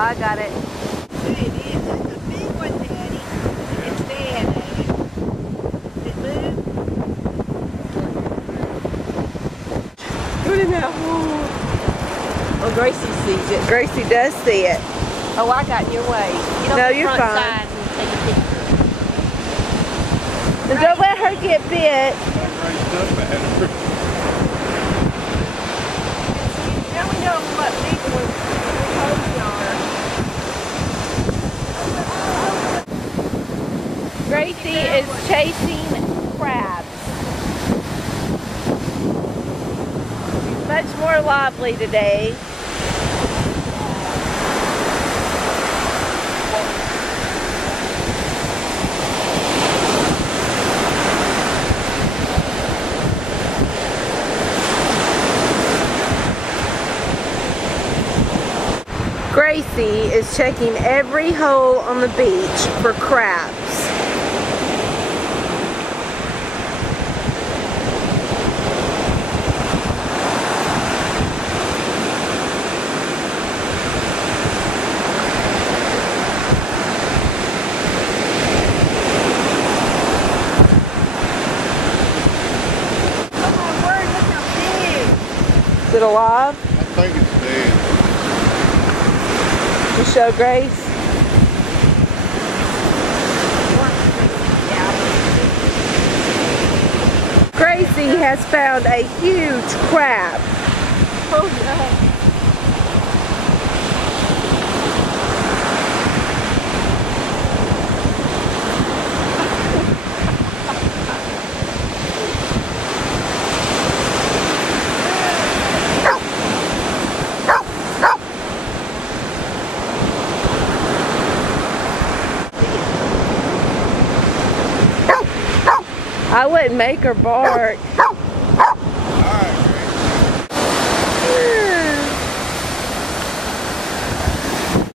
I got it. It is. It's a big one, Daddy. It's dead. Did it move? Look at that. Oh, Gracie sees it. Gracie does see it. Oh, I got in your way. Get on No, the you're front fine. side and take a picture. And don't let her get bit. Now we know what big ones are. Gracie is chasing crabs. She's much more lively today. Gracie is checking every hole on the beach for crabs. Oh my word, look how big. Is it alive? I think it's dead. You show Grace? Gracie has found a huge crab. Oh no. I wouldn't make her bark.